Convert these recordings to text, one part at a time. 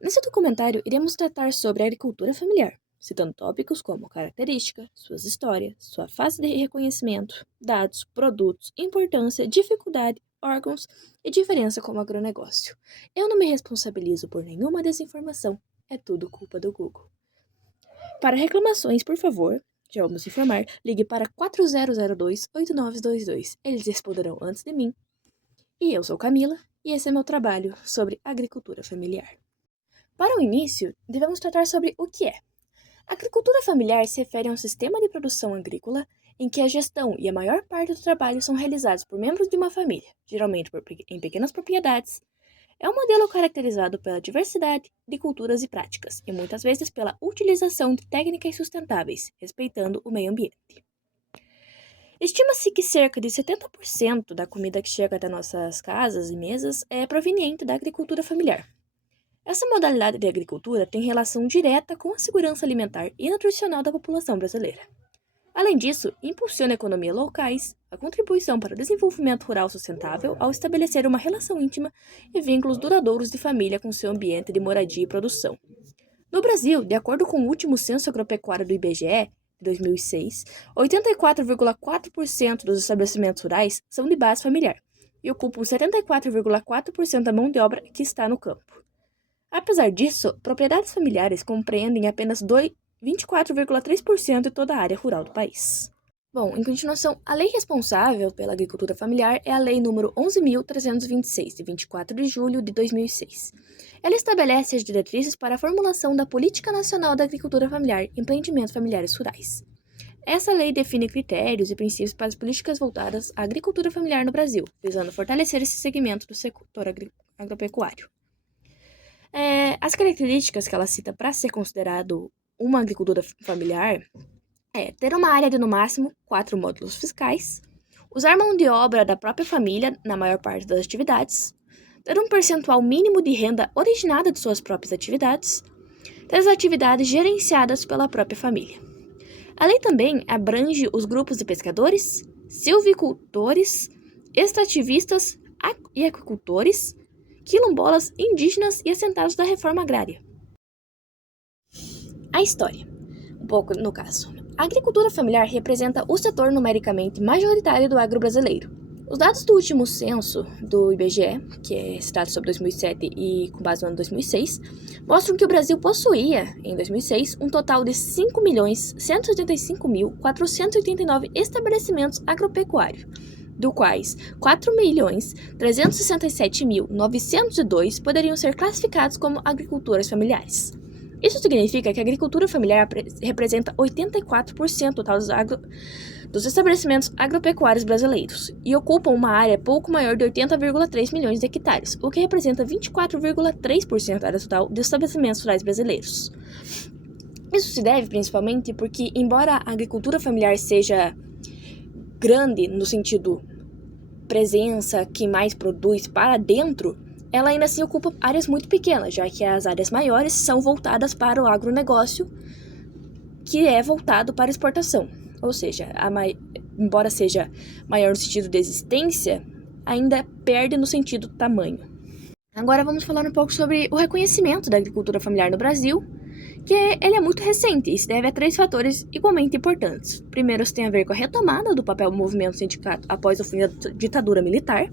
Nesse documentário, iremos tratar sobre a agricultura familiar, citando tópicos como característica, suas histórias, sua fase de reconhecimento, dados, produtos, importância, dificuldade, órgãos e diferença como agronegócio. Eu não me responsabilizo por nenhuma desinformação, é tudo culpa do Google. Para reclamações, por favor, já vamos informar, ligue para 4002-8922. Eles responderão antes de mim. E eu sou Camila, e esse é meu trabalho sobre agricultura familiar. Para o início, devemos tratar sobre o que é. A agricultura familiar se refere a um sistema de produção agrícola em que a gestão e a maior parte do trabalho são realizados por membros de uma família, geralmente em pequenas propriedades. É um modelo caracterizado pela diversidade de culturas e práticas, e muitas vezes pela utilização de técnicas sustentáveis, respeitando o meio ambiente. Estima-se que cerca de 70% da comida que chega até nossas casas e mesas é proveniente da agricultura familiar. Essa modalidade de agricultura tem relação direta com a segurança alimentar e nutricional da população brasileira. Além disso, impulsiona a economia locais, a contribuição para o desenvolvimento rural sustentável ao estabelecer uma relação íntima e vínculos duradouros de família com seu ambiente de moradia e produção. No Brasil, de acordo com o último censo agropecuário do IBGE, de 2006, 84,4% dos estabelecimentos rurais são de base familiar e ocupam 74,4% da mão de obra que está no campo. Apesar disso, propriedades familiares compreendem apenas 24,3% de toda a área rural do país. Bom, em continuação, a lei responsável pela agricultura familiar é a Lei nº 11.326, de 24 de julho de 2006. Ela estabelece as diretrizes para a formulação da Política Nacional da Agricultura Familiar e Empreendimentos Familiares Rurais. Essa lei define critérios e princípios para as políticas voltadas à agricultura familiar no Brasil, visando fortalecer esse segmento do setor agropecuário. As características que ela cita para ser considerado uma agricultura familiar é ter uma área de no máximo 4 módulos fiscais, usar mão de obra da própria família na maior parte das atividades, ter um percentual mínimo de renda originada de suas próprias atividades, ter as atividades gerenciadas pela própria família. A lei também abrange os grupos de pescadores, silvicultores, extrativistas e aquicultores, quilombolas, indígenas e assentados da reforma agrária. A história. Um pouco no caso. A agricultura familiar representa o setor numericamente majoritário do agro brasileiro. Os dados do último censo do IBGE, que é citado sobre 2007 e com base no ano 2006, mostram que o Brasil possuía, em 2006, um total de 5.185.489 estabelecimentos agropecuários, do quais 4.367.902 poderiam ser classificados como agriculturas familiares. Isso significa que a agricultura familiar representa 84% total dos estabelecimentos agropecuários brasileiros e ocupa uma área pouco maior de 80,3 milhões de hectares, o que representa 24,3% da área total dos estabelecimentos rurais brasileiros. Isso se deve principalmente porque, embora a agricultura familiar seja grande no sentido presença, que mais produz para dentro, ela ainda assim ocupa áreas muito pequenas, já que as áreas maiores são voltadas para o agronegócio, que é voltado para exportação. Ou seja, embora seja maior no sentido de existência, ainda perde no sentido tamanho. Agora vamos falar um pouco sobre o reconhecimento da agricultura familiar no Brasil, que ele é muito recente e se deve a 3 fatores igualmente importantes. O primeiro tem a ver com a retomada do papel do movimento sindicato após o fim da ditadura militar.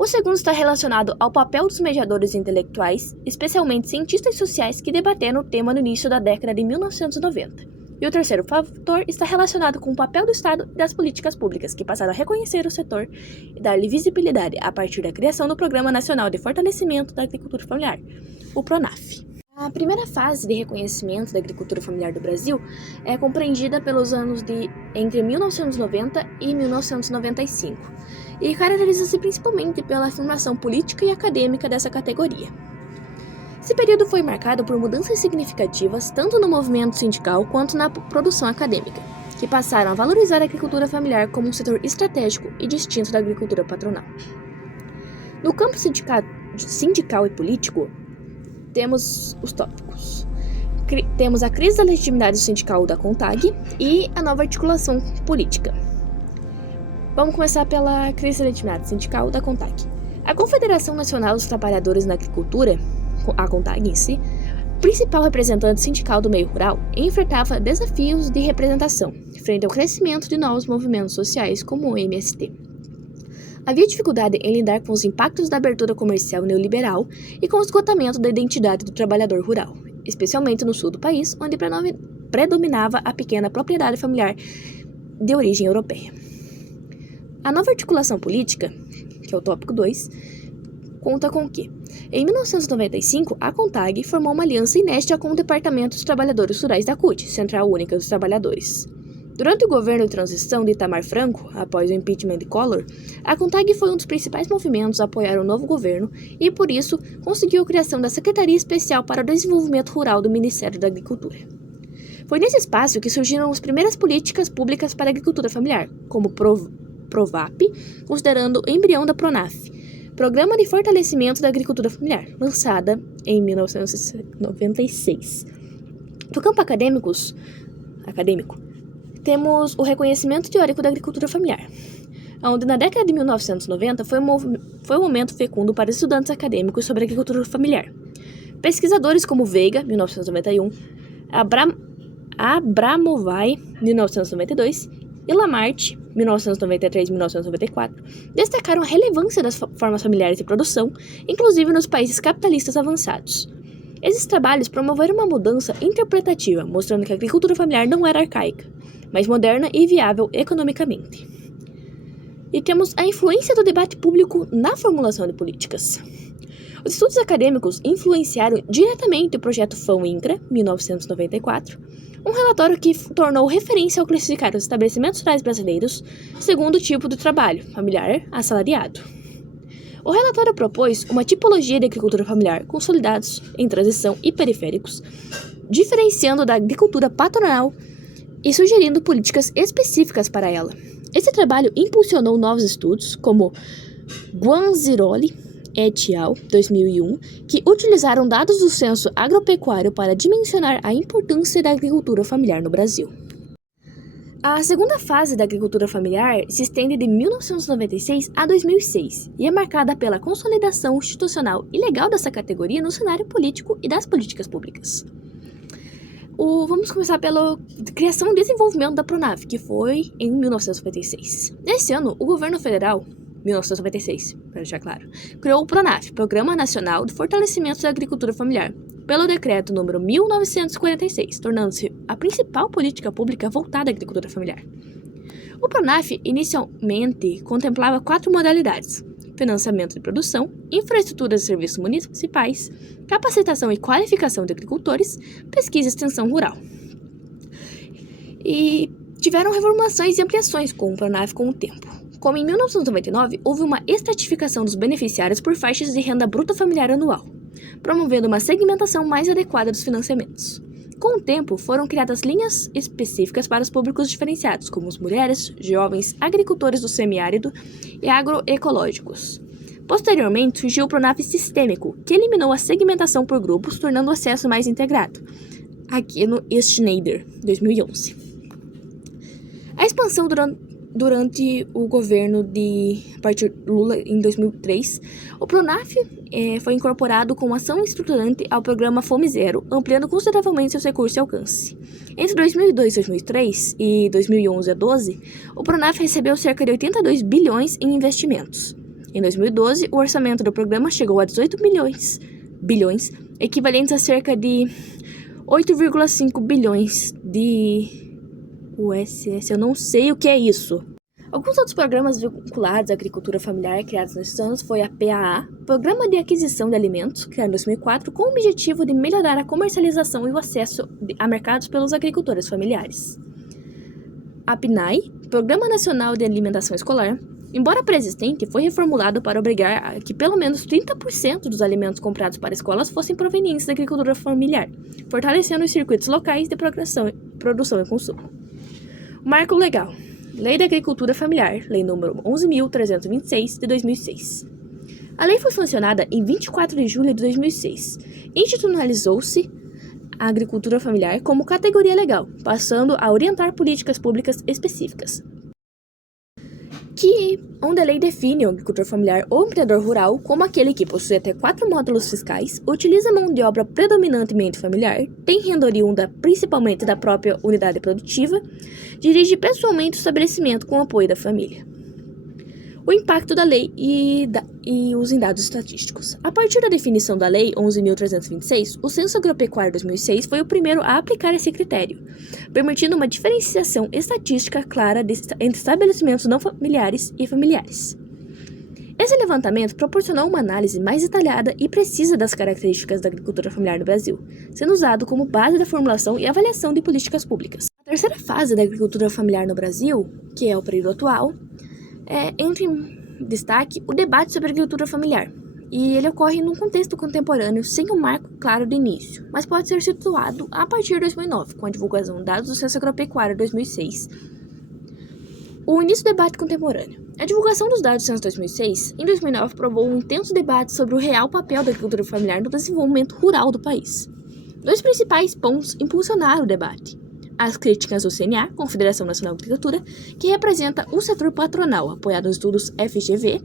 O segundo está relacionado ao papel dos mediadores intelectuais, especialmente cientistas sociais que debateram o tema no início da década de 1990. E o terceiro fator está relacionado com o papel do Estado e das políticas públicas, que passaram a reconhecer o setor e dar-lhe visibilidade a partir da criação do Programa Nacional de Fortalecimento da Agricultura Familiar, o PRONAF. A primeira fase de reconhecimento da agricultura familiar do Brasil é compreendida pelos anos entre 1990 e 1995 e caracteriza-se principalmente pela afirmação política e acadêmica dessa categoria. Esse período foi marcado por mudanças significativas tanto no movimento sindical quanto na produção acadêmica, que passaram a valorizar a agricultura familiar como um setor estratégico e distinto da agricultura patronal. No campo sindical e político, temos os tópicos. Temos a crise da legitimidade sindical da CONTAG e a nova articulação política. Vamos começar pela crise da legitimidade sindical da CONTAG. A Confederação Nacional dos Trabalhadores na Agricultura, a CONTAG em si, principal representante sindical do meio rural, enfrentava desafios de representação frente ao crescimento de novos movimentos sociais como o MST. Havia dificuldade em lidar com os impactos da abertura comercial neoliberal e com o esgotamento da identidade do trabalhador rural, especialmente no sul do país, onde predominava a pequena propriedade familiar de origem europeia. A nova articulação política, que é o tópico 2, conta com que, em 1995, a CONTAG formou uma aliança inédita com o Departamento dos Trabalhadores Rurais da CUT, Central Única dos Trabalhadores. Durante o governo de transição de Itamar Franco, após o impeachment de Collor, a CONTAG foi um dos principais movimentos a apoiar o novo governo e, por isso, conseguiu a criação da Secretaria Especial para o Desenvolvimento Rural do Ministério da Agricultura. Foi nesse espaço que surgiram as primeiras políticas públicas para a agricultura familiar, como PROVAP, considerando o embrião da PRONAF, Programa de Fortalecimento da Agricultura Familiar, lançada em 1996. No campo acadêmico, temos o reconhecimento teórico da agricultura familiar, onde na década de 1990 foi um momento fecundo para estudantes acadêmicos sobre agricultura familiar. Pesquisadores como Veiga, 1991, Abramovay, 1992, e Lamarck, 1993-1994, destacaram a relevância das formas familiares de produção, inclusive nos países capitalistas avançados. Esses trabalhos promoveram uma mudança interpretativa, mostrando que a agricultura familiar não era arcaica, mas moderna e viável economicamente. E temos a influência do debate público na formulação de políticas. Os estudos acadêmicos influenciaram diretamente o projeto FAO-INCRA, 1994, um relatório que tornou referência ao classificar os estabelecimentos rurais brasileiros segundo o tipo de trabalho, familiar assalariado. O relatório propôs uma tipologia de agricultura familiar consolidados em transição e periféricos, diferenciando da agricultura patronal e sugerindo políticas específicas para ela. Esse trabalho impulsionou novos estudos, como Guanziroli et al., 2001, que utilizaram dados do censo agropecuário para dimensionar a importância da agricultura familiar no Brasil. A segunda fase da agricultura familiar se estende de 1996 a 2006 e é marcada pela consolidação institucional e legal dessa categoria no cenário político e das políticas públicas. Vamos começar pela criação e desenvolvimento da PRONAF, que foi em 1996. Nesse ano, o governo federal, 1996, para deixar claro, criou o PRONAF, Programa Nacional de Fortalecimento da Agricultura Familiar, pelo decreto número 1946, tornando-se a principal política pública voltada à agricultura familiar. O PRONAF inicialmente contemplava 4 modalidades: financiamento de produção, infraestrutura de serviços municipais, capacitação e qualificação de agricultores, pesquisa e extensão rural. E tiveram reformulações e ampliações com o PRONAF com o tempo. Como em 1999, houve uma estratificação dos beneficiários por faixas de renda bruta familiar anual, promovendo uma segmentação mais adequada dos financiamentos. Com o tempo, foram criadas linhas específicas para os públicos diferenciados, como as mulheres, jovens, agricultores do semiárido e agroecológicos. Posteriormente, surgiu o PRONAF sistêmico, que eliminou a segmentação por grupos, tornando o acesso mais integrado, aqui no Schneider, 2011. A expansão durante o governo de Partido Lula em 2003, o PRONAF foi incorporado como ação estruturante ao programa Fome Zero, ampliando consideravelmente seus recursos e alcance. Entre 2002 e 2003 e 2011 a 2012, o PRONAF recebeu cerca de 82 bilhões em investimentos. Em 2012, o orçamento do programa chegou a 18 bilhões, equivalentes a cerca de 8,5 bilhões de USS, eu não sei o que é isso. Alguns outros programas vinculados à agricultura familiar criados nesses anos foi a PAA, Programa de Aquisição de Alimentos, criado em 2004, com o objetivo de melhorar a comercialização e o acesso a mercados pelos agricultores familiares. A PNAE, Programa Nacional de Alimentação Escolar, embora pré-existente, foi reformulado para obrigar a que pelo menos 30% dos alimentos comprados para escolas fossem provenientes da agricultura familiar, fortalecendo os circuitos locais de produção e consumo. Marco Legal. Lei da Agricultura Familiar, Lei nº 11.326, de 2006. A lei foi sancionada em 24 de julho de 2006. Institucionalizou-se a agricultura familiar como categoria legal, passando a orientar políticas públicas específicas, que onde a lei define o agricultor familiar ou empreendedor rural como aquele que possui até 4 módulos fiscais, utiliza mão de obra predominantemente familiar, tem renda oriunda principalmente da própria unidade produtiva, dirige pessoalmente o estabelecimento com o apoio da família. O impacto da lei e os dados estatísticos. A partir da definição da Lei 11.326, o Censo Agropecuário 2006 foi o primeiro a aplicar esse critério, permitindo uma diferenciação estatística clara entre estabelecimentos não familiares e familiares. Esse levantamento proporcionou uma análise mais detalhada e precisa das características da agricultura familiar no Brasil, sendo usado como base da formulação e avaliação de políticas públicas. A terceira fase da agricultura familiar no Brasil, que é o período atual, entra em destaque o debate sobre a agricultura familiar, e ele ocorre num contexto contemporâneo sem um marco claro de início, mas pode ser situado a partir de 2009, com a divulgação de dados do Censo Agropecuário 2006. O início do debate contemporâneo. A divulgação dos dados do Censo 2006, em 2009, provou um intenso debate sobre o real papel da agricultura familiar no desenvolvimento rural do país. Dois principais pontos impulsionaram o debate: as críticas do CNA, Confederação Nacional de Agricultura, que representa o setor patronal, apoiado nos estudos FGV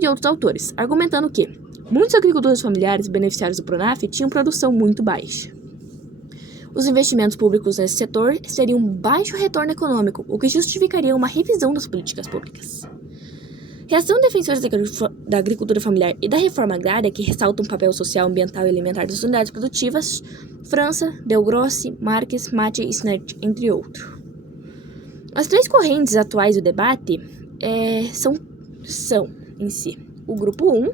e outros autores, argumentando que muitos agricultores familiares beneficiários do PRONAF tinham produção muito baixa. Os investimentos públicos nesse setor teriam baixo retorno econômico, o que justificaria uma revisão das políticas públicas. Reação de defensores da agricultura familiar e da reforma agrária, que ressaltam o papel social, ambiental e alimentar das unidades produtivas: França, Del Grossi, Marques, Mate e Snert, entre outros. As três correntes atuais do debate são em si, o Grupo 1,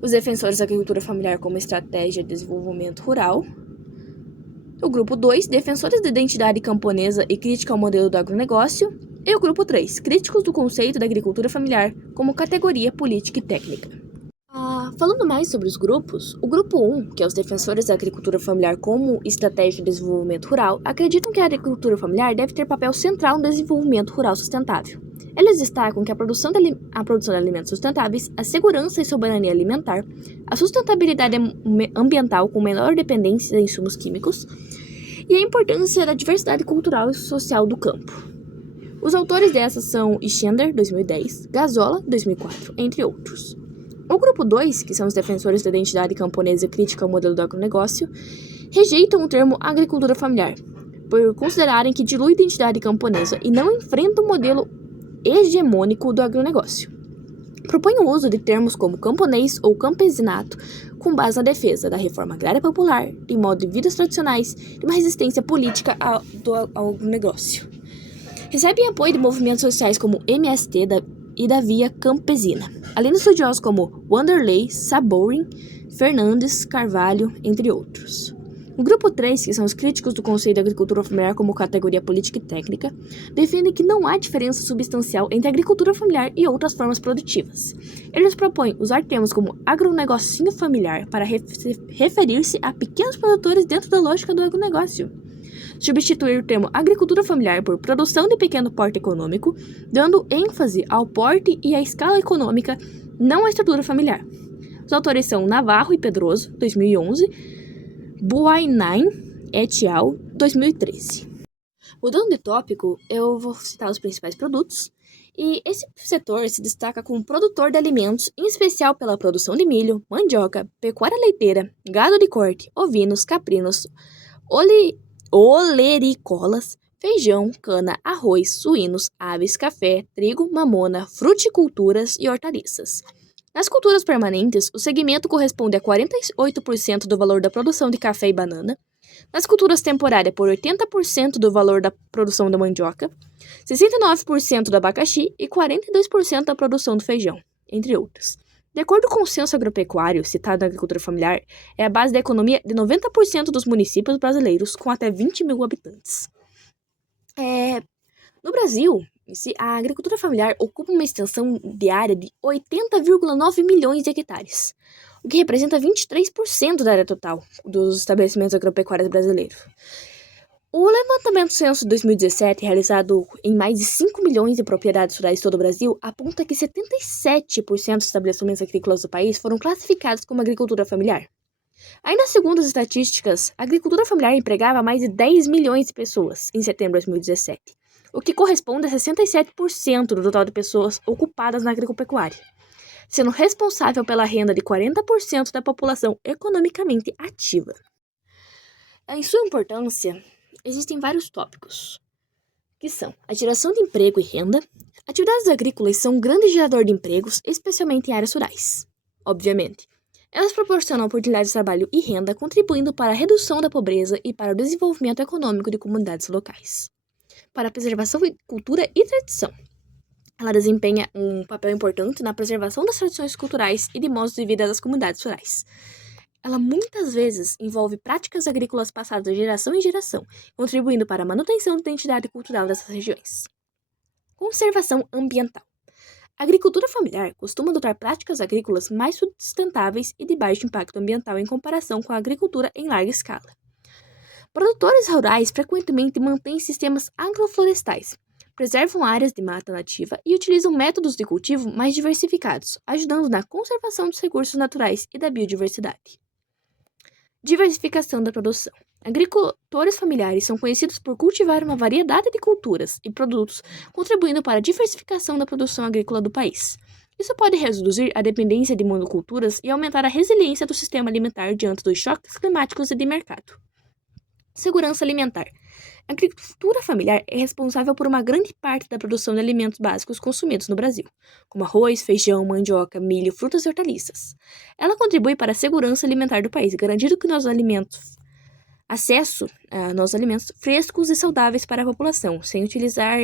os defensores da agricultura familiar como estratégia de desenvolvimento rural; o Grupo 2, defensores da identidade camponesa e crítica ao modelo do agronegócio; e o Grupo 3, críticos do conceito da agricultura familiar como categoria política e técnica. Falando mais sobre os grupos, o Grupo 1, que é os defensores da agricultura familiar como estratégia de desenvolvimento rural, acreditam que a agricultura familiar deve ter papel central no desenvolvimento rural sustentável. Eles destacam que a produção de alimentos sustentáveis, a segurança e soberania alimentar, a sustentabilidade ambiental com menor dependência de insumos químicos e a importância da diversidade cultural e social do campo. Os autores dessas são Schender, 2010, Gazola, 2004, entre outros. O Grupo 2, que são os defensores da identidade camponesa e crítica ao modelo do agronegócio, rejeitam o termo agricultura familiar, por considerarem que dilui a identidade camponesa e não enfrenta o modelo hegemônico do agronegócio. Propõem o uso de termos como camponês ou campesinato com base na defesa da reforma agrária popular, de modo de vidas tradicionais e uma resistência política ao agronegócio. Recebem apoio de movimentos sociais como MST e da Via Campesina, além de estudiosos como Wanderley, Sabourin, Fernandes, Carvalho, entre outros. O Grupo 3, que são os críticos do conceito da agricultura familiar como categoria política e técnica, defende que não há diferença substancial entre a agricultura familiar e outras formas produtivas. Eles propõem usar termos como agronegocinho familiar para referir-se a pequenos produtores dentro da lógica do agronegócio. Substituir o termo agricultura familiar por produção de pequeno porte econômico, dando ênfase ao porte e à escala econômica, não à estrutura familiar. Os autores são Navarro e Pedroso, 2011, Buainain et al., 2013. Mudando de tópico, eu vou citar os principais produtos. E esse setor se destaca como produtor de alimentos, em especial pela produção de milho, mandioca, pecuária leiteira, gado de corte, ovinos, caprinos, olericolas, feijão, cana, arroz, suínos, aves, café, trigo, mamona, fruticulturas e hortaliças. Nas culturas permanentes, o segmento corresponde a 48% do valor da produção de café e banana, nas culturas temporárias por 80% do valor da produção da mandioca, 69% do abacaxi e 42% da produção do feijão, entre outros. De acordo com o Censo Agropecuário, citado na agricultura familiar, é a base da economia de 90% dos municípios brasileiros com até 20 mil habitantes. No Brasil, a agricultura familiar ocupa uma extensão de área de 80,9 milhões de hectares, o que representa 23% da área total dos estabelecimentos agropecuários brasileiros. O levantamento censo de 2017, realizado em mais de 5 milhões de propriedades rurais de todo o Brasil, aponta que 77% dos estabelecimentos agrícolas do país foram classificados como agricultura familiar. Ainda segundo as estatísticas, a agricultura familiar empregava mais de 10 milhões de pessoas em setembro de 2017, o que corresponde a 67% do total de pessoas ocupadas na agropecuária, sendo responsável pela renda de 40% da população economicamente ativa. Em sua importância, existem vários tópicos, que são a geração de emprego e renda. Atividades agrícolas são um grande gerador de empregos, especialmente em áreas rurais. Obviamente, elas proporcionam oportunidades de trabalho e renda, contribuindo para a redução da pobreza e para o desenvolvimento econômico de comunidades locais. Para a preservação de cultura e tradição, ela desempenha um papel importante na preservação das tradições culturais e de modos de vida das comunidades rurais. Ela muitas vezes envolve práticas agrícolas passadas de geração em geração, contribuindo para a manutenção da identidade cultural dessas regiões. Conservação ambiental. A agricultura familiar costuma adotar práticas agrícolas mais sustentáveis e de baixo impacto ambiental em comparação com a agricultura em larga escala. Produtores rurais frequentemente mantêm sistemas agroflorestais, preservam áreas de mata nativa e utilizam métodos de cultivo mais diversificados, ajudando na conservação dos recursos naturais e da biodiversidade. Diversificação da produção. Agricultores familiares são conhecidos por cultivar uma variedade de culturas e produtos, contribuindo para a diversificação da produção agrícola do país. Isso pode reduzir a dependência de monoculturas e aumentar a resiliência do sistema alimentar diante dos choques climáticos e de mercado. Segurança alimentar. A agricultura familiar é responsável por uma grande parte da produção de alimentos básicos consumidos no Brasil, como arroz, feijão, mandioca, milho, frutas e hortaliças. Ela contribui para a segurança alimentar do país, garantindo que acesso a nossos alimentos frescos e saudáveis para a população, sem utilizar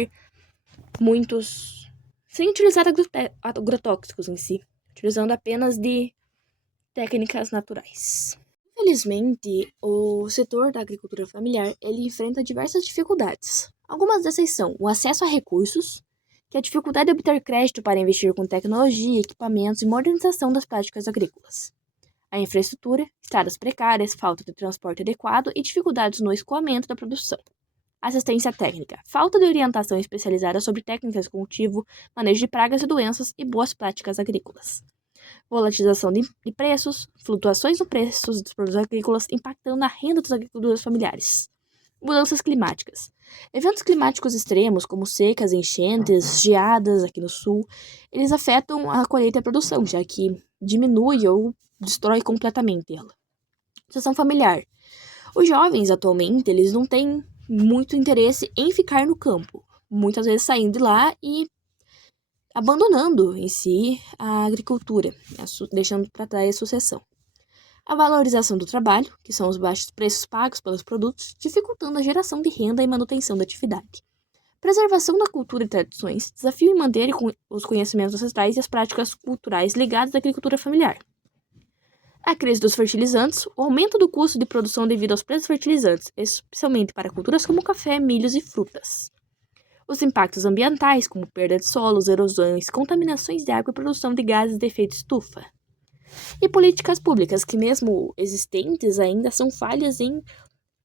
agrotóxicos em si, utilizando apenas de técnicas naturais. Infelizmente, o setor da agricultura familiar ele enfrenta diversas dificuldades. Algumas dessas são o acesso a recursos, que é a dificuldade de obter crédito para investir com tecnologia, equipamentos e modernização das práticas agrícolas. A infraestrutura, estradas precárias, falta de transporte adequado e dificuldades no escoamento da produção. Assistência técnica, falta de orientação especializada sobre técnicas de cultivo, manejo de pragas e doenças e boas práticas agrícolas. Volatilização de preços, flutuações no preço dos produtos agrícolas impactando a renda dos agricultores familiares. Mudanças climáticas. Eventos climáticos extremos, como secas, enchentes, geadas aqui no sul, eles afetam a colheita e a produção, já que diminui ou destrói completamente ela. Situação familiar. Os jovens, atualmente, eles não têm muito interesse em ficar no campo, muitas vezes saindo de lá e abandonando em si a agricultura, deixando para trás a sucessão. A valorização do trabalho, que são os baixos preços pagos pelos produtos, dificultando a geração de renda e manutenção da atividade. Preservação da cultura e tradições, desafio em manter os conhecimentos ancestrais e as práticas culturais ligadas à agricultura familiar. A crise dos fertilizantes, o aumento do custo de produção devido aos preços fertilizantes, especialmente para culturas como café, milhos e frutas. Os impactos ambientais, como perda de solos, erosões, contaminações de água e produção de gases de efeito estufa. E políticas públicas, que mesmo existentes, ainda são falhas em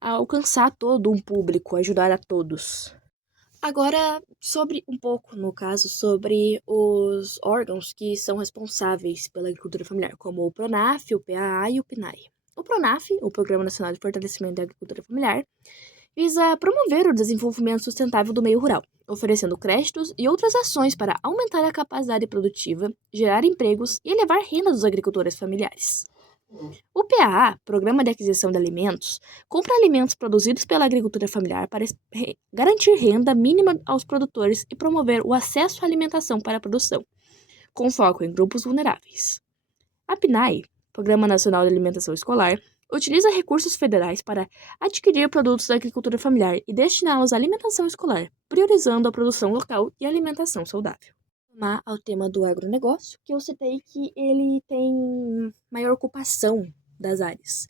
alcançar todo um público, ajudar a todos. Agora, sobre os órgãos que são responsáveis pela agricultura familiar, como o PRONAF, o PAA e o PNAE. O PRONAF, o Programa Nacional de Fortalecimento da Agricultura Familiar, visa promover o desenvolvimento sustentável do meio rural, oferecendo créditos e outras ações para aumentar a capacidade produtiva, gerar empregos e elevar a renda dos agricultores familiares. O PAA, Programa de Aquisição de Alimentos, compra alimentos produzidos pela agricultura familiar para garantir renda mínima aos produtores e promover o acesso à alimentação para a produção, com foco em grupos vulneráveis. A PNAE, Programa Nacional de Alimentação Escolar, utiliza recursos federais para adquirir produtos da agricultura familiar e destiná-los à alimentação escolar, priorizando a produção local e a alimentação saudável. Ao tema do agronegócio, que eu citei que ele tem maior ocupação das áreas.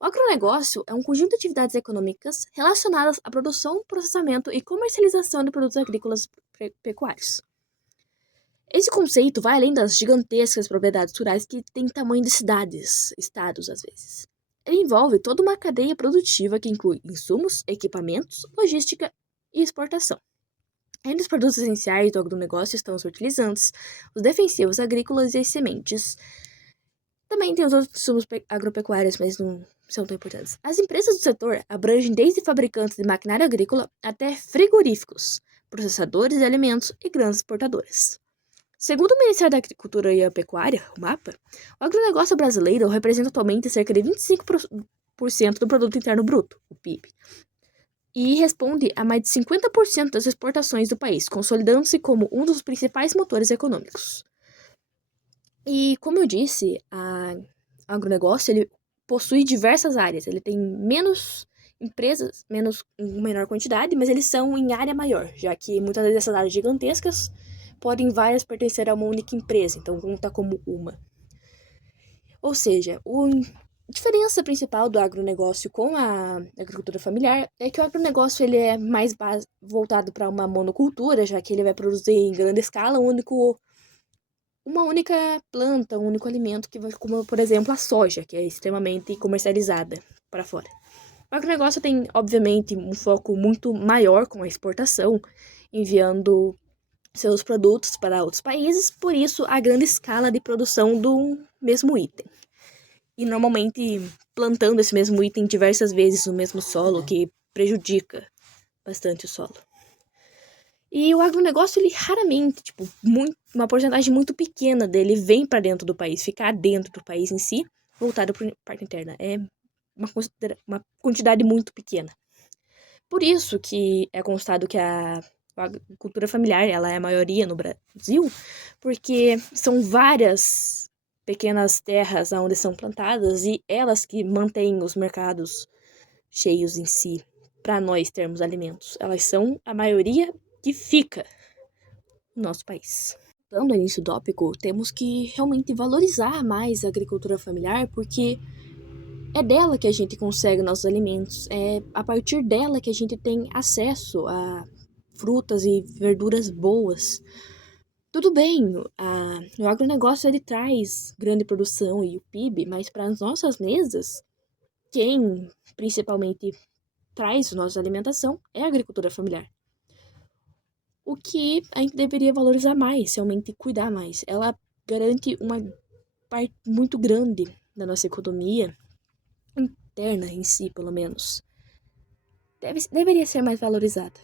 O agronegócio é um conjunto de atividades econômicas relacionadas à produção, processamento e comercialização de produtos agrícolas pecuários. Esse conceito vai além das gigantescas propriedades rurais que têm tamanho de cidades, estados às vezes. Ele envolve toda uma cadeia produtiva que inclui insumos, equipamentos, logística e exportação. Entre os produtos essenciais do agronegócio estão os fertilizantes, os defensivos agrícolas e as sementes. Também tem os outros insumos agropecuários, mas não são tão importantes. As empresas do setor abrangem desde fabricantes de maquinário agrícola até frigoríficos, processadores de alimentos e grandes exportadores. Segundo o Ministério da Agricultura e a Pecuária, o MAPA, o agronegócio brasileiro representa atualmente cerca de 25% do Produto Interno Bruto, o PIB, e responde a mais de 50% das exportações do país, consolidando-se como um dos principais motores econômicos. E, como eu disse, o agronegócio ele possui diversas áreas. Ele tem menos empresas, em menor quantidade, mas eles são em área maior, já que muitas vezes essas áreas gigantescas podem várias pertencer a uma única empresa, então conta como uma. Ou seja, a diferença principal do agronegócio com a agricultura familiar é que o agronegócio ele é mais voltado para uma monocultura, já que ele vai produzir em grande escala uma única planta, um único alimento, como por exemplo a soja, que é extremamente comercializada para fora. O agronegócio tem, obviamente, um foco muito maior com a exportação, enviando seus produtos para outros países, por isso a grande escala de produção do mesmo item. E normalmente plantando esse mesmo item diversas vezes no mesmo solo, que prejudica bastante o solo. E o agronegócio, ele raramente, uma porcentagem muito pequena dele vem para dentro do país, ficar dentro do país em si, voltado para a parte interna. É uma quantidade muito pequena. Por isso que é constado que a agricultura familiar ela é a maioria no Brasil, porque são várias pequenas terras onde são plantadas e elas que mantêm os mercados cheios em si, para nós termos alimentos. Elas são a maioria que fica no nosso país. Voltando ao início do tópico, temos que realmente valorizar mais a agricultura familiar, porque é dela que a gente consegue nossos alimentos, é a partir dela que a gente tem acesso a frutas e verduras boas. Tudo bem, o agronegócio ele traz grande produção e o PIB, mas para as nossas mesas, quem principalmente traz nossa alimentação é a agricultura familiar. O que a gente deveria valorizar mais, realmente cuidar mais. Ela garante uma parte muito grande da nossa economia, interna em si, pelo menos. Deveria ser mais valorizada.